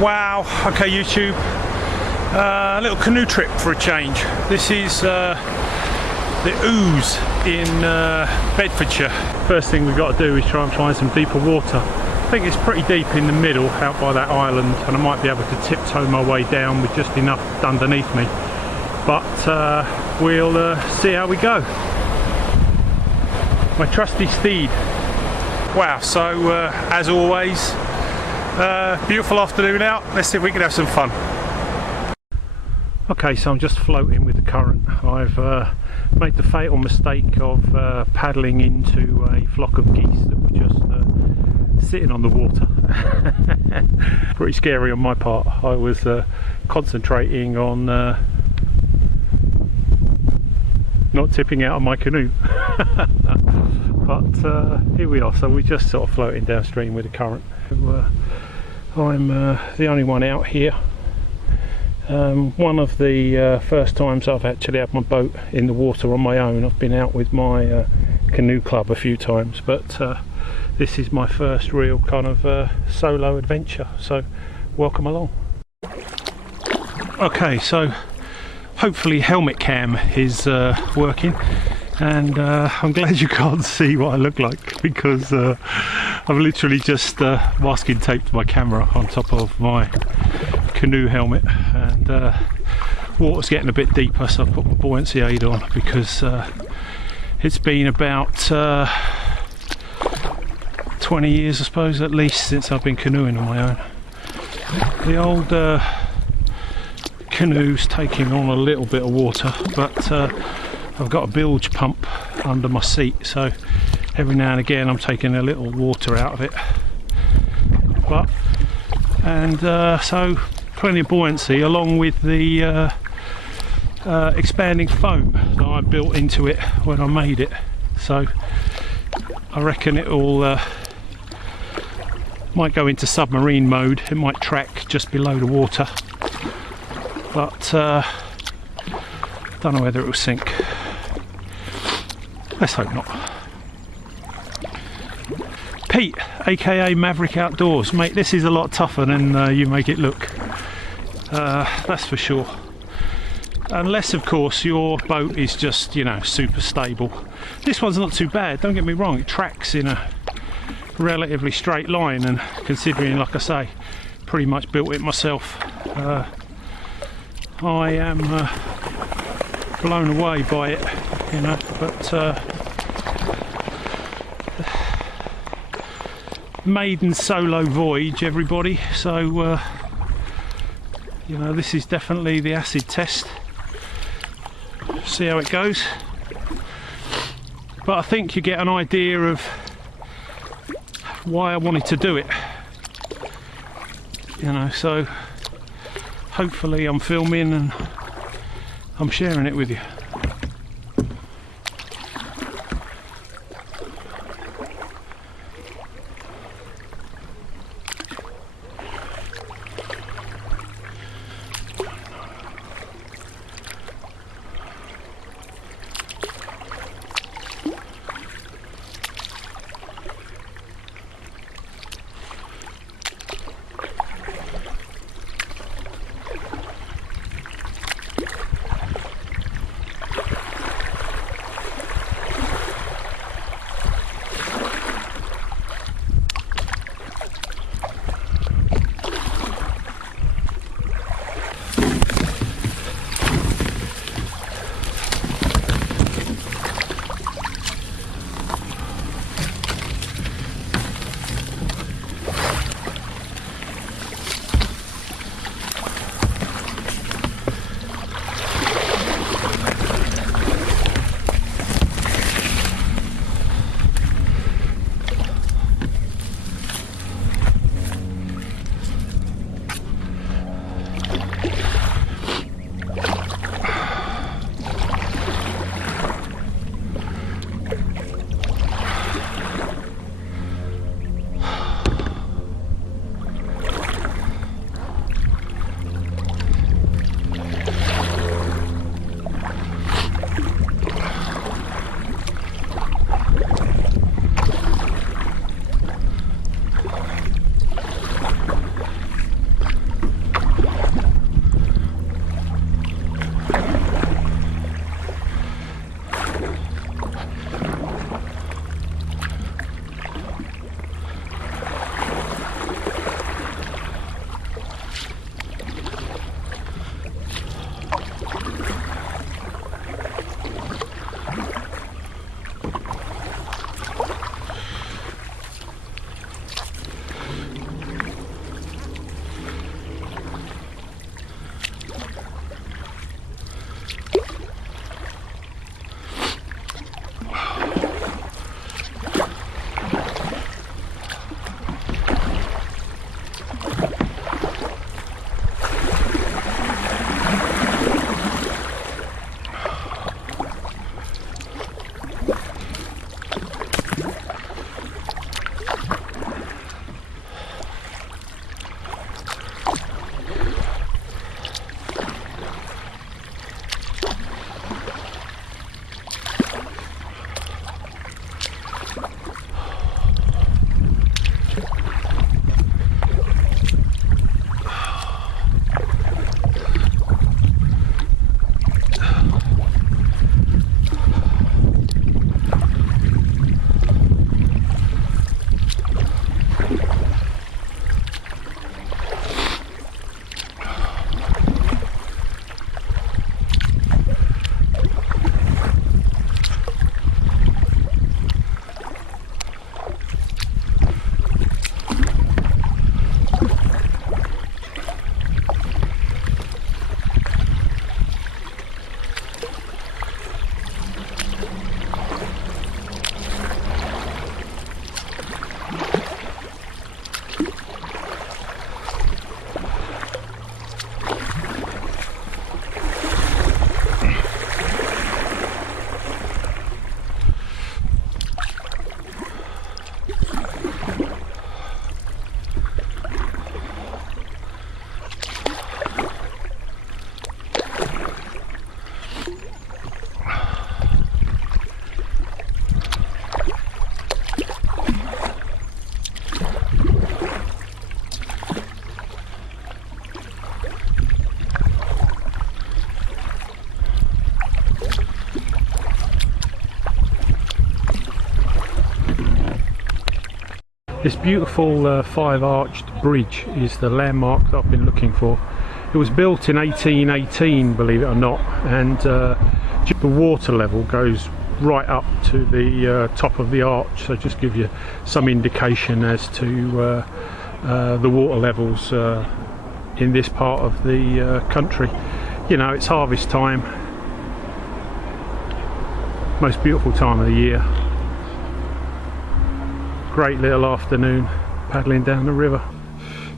Wow, okay YouTube, a little canoe trip for a change. This is the Ouse in Bedfordshire. First thing we've got to do is try and find some deeper water. I think it's pretty deep in the middle out by that island, and I might be able to tiptoe my way down with just enough underneath me. But we'll see how we go. My trusty steed. Wow, so as always, beautiful afternoon out. Let's see if we can have some fun. Okay, so I'm just floating with the current. I've made the fatal mistake of paddling into a flock of geese that were just sitting on the water. Pretty scary on my part. I was concentrating on not tipping out of my canoe. But here we are, so we're just sort of floating downstream with the current. I'm the only one out here. One of the first times I've actually had my boat in the water on my own. I've been out with my canoe club a few times, but this is my first real kind of solo adventure, so welcome along. Okay, so hopefully helmet cam is working, and I'm glad you can't see what I look like, because I've literally just masking taped my camera on top of my canoe helmet, and water's getting a bit deeper, so I've put my buoyancy aid on, because it's been about 20 years I suppose at least since I've been canoeing on my own. The old canoe's taking on a little bit of water, but I've got a bilge pump under my seat, so every now and again I'm taking a little water out of it. So plenty of buoyancy, along with the expanding foam that I built into it when I made it. So I reckon it will might go into submarine mode. It might track just below the water, but don't know whether it will sink. Let's hope not. Pete, aka Maverick Outdoors, mate, this is a lot tougher than you make it look. That's for sure. Unless, of course, your boat is just, you know, super stable. This one's not too bad, don't get me wrong, it tracks in a relatively straight line, and considering, like I say, pretty much built it myself, I am blown away by it, you know, but maiden solo voyage, everybody, so you know, this is definitely the acid test. See how it goes, but I think you get an idea of why I wanted to do it, you know, so hopefully I'm filming and I'm sharing it with you. This beautiful five-arched bridge is the landmark that I've been looking for. It was built in 1818, believe it or not, and the water level goes right up to the top of the arch, so just give you some indication as to the water levels in this part of the country. You know, it's harvest time, most beautiful time of the year. Great little afternoon paddling down the river.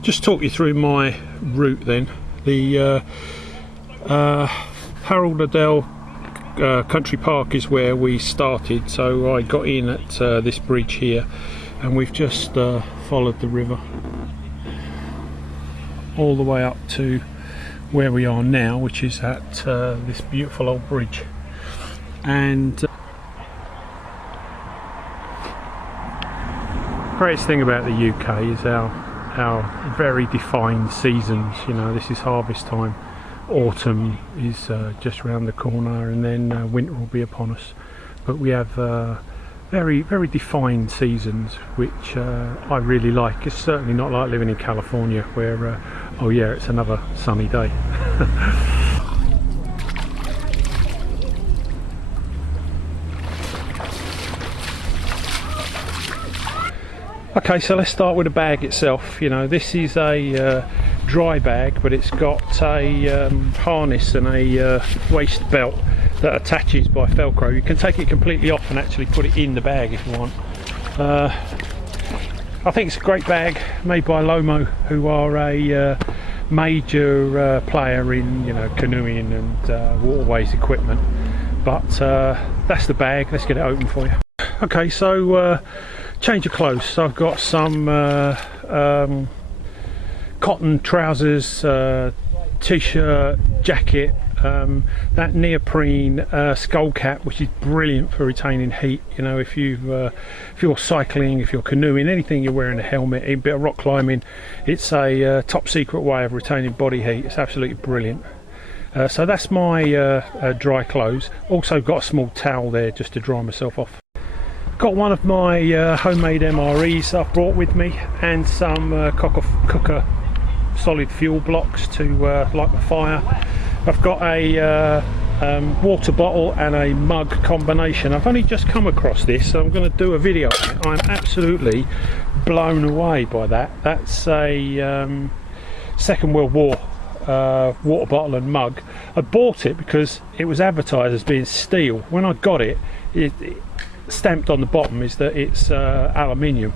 Just talk you through my route then. The Harold Liddell Country Park is where we started, so I got in at this bridge here, and we've just followed the river all the way up to where we are now, which is at this beautiful old bridge. And greatest thing about the UK is our very defined seasons. You know, this is harvest time, autumn is just around the corner, and then winter will be upon us. But we have very defined seasons, which I really like. It's certainly not like living in California where oh yeah, it's another sunny day. Okay, so let's start with the bag itself. You know, this is a dry bag, but it's got a harness and a waist belt that attaches by Velcro. You can take it completely off and actually put it in the bag if you want. I think it's a great bag, made by Lomo, who are a major player in, you know, canoeing and waterways equipment. But that's the bag. Let's get it open for you. Okay, so change of clothes. So I've got some cotton trousers, t-shirt, jacket, that neoprene skull cap, which is brilliant for retaining heat. You know, if you're cycling, if you're canoeing, anything, you're wearing a helmet. A bit of rock climbing, it's a top secret way of retaining body heat. It's absolutely brilliant. So that's my dry clothes. Also got a small towel there just to dry myself off. Got one of my homemade MREs I've brought with me, and some cooker solid fuel blocks to light the fire. I've got a water bottle and a mug combination. I've only just come across this, so I'm going to do a video on it. I'm absolutely blown away by that. That's a Second World War water bottle and mug. I bought it because it was advertised as being steel. When I got it, stamped on the bottom is that it's aluminium,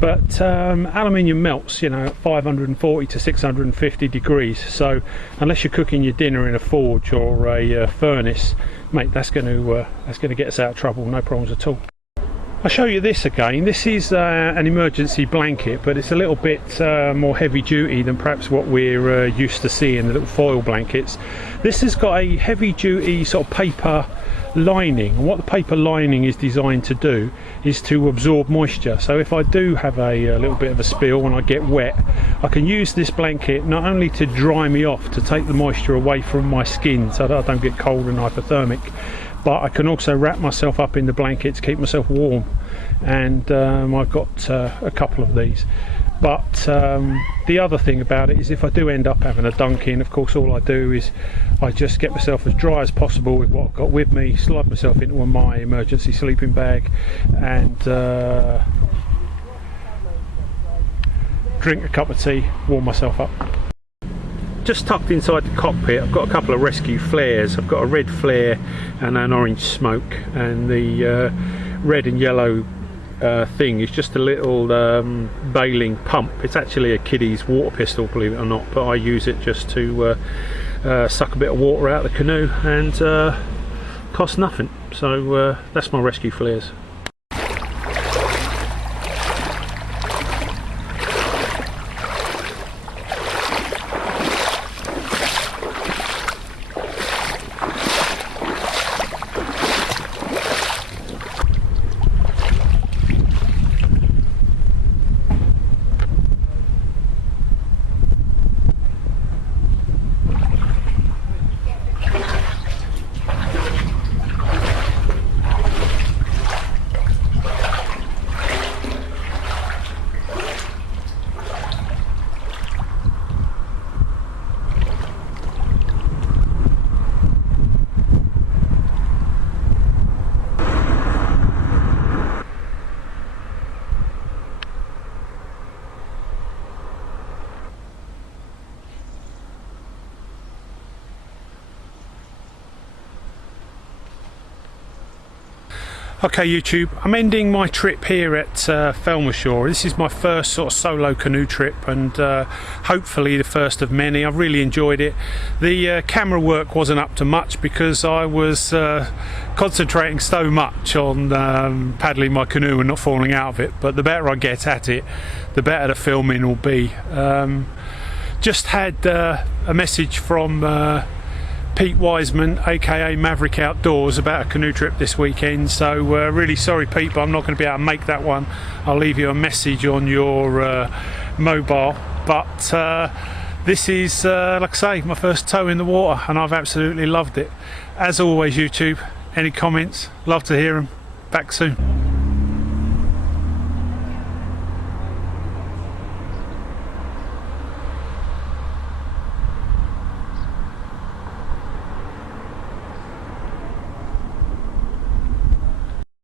but aluminium melts, you know, at 540 to 650 degrees. So unless you're cooking your dinner in a forge or a furnace, mate, that's going to get us out of trouble. No problems at all. I'll show you this again. This is an emergency blanket, but it's a little bit more heavy duty than perhaps what we're used to seeing, the little foil blankets. This has got a heavy duty sort of paper lining, and what the paper lining is designed to do is to absorb moisture. So if I do have a little bit of a spill when I get wet, I can use this blanket not only to dry me off, to take the moisture away from my skin so that I don't get cold and hypothermic, but I can also wrap myself up in the blanket to keep myself warm. And I've got a couple of these. But the other thing about it is, if I do end up having a dunk in, of course all I do is I just get myself as dry as possible with what I've got with me, slide myself into my emergency sleeping bag, and drink a cup of tea, warm myself up. Just tucked inside the cockpit, I've got a couple of rescue flares. I've got a red flare and an orange smoke, and the red and yellow thing is just a little bailing pump. It's actually a kiddie's water pistol, believe it or not, but I use it just to suck a bit of water out of the canoe, and costs nothing. So that's my rescue flares. Okay YouTube, I'm ending my trip here at Felmershore. This is my first sort of solo canoe trip, and hopefully the first of many. I've really enjoyed it. The camera work wasn't up to much because I was concentrating so much on paddling my canoe and not falling out of it, but the better I get at it, the better the filming will be. Just had a message from Pete Wiseman, aka Maverick Outdoors, about a canoe trip this weekend, so really sorry Pete, but I'm not going to be able to make that one. I'll leave you a message on your mobile, but this is like I say, my first toe in the water and I've absolutely loved it. As always YouTube, any comments, love to hear them. Back soon.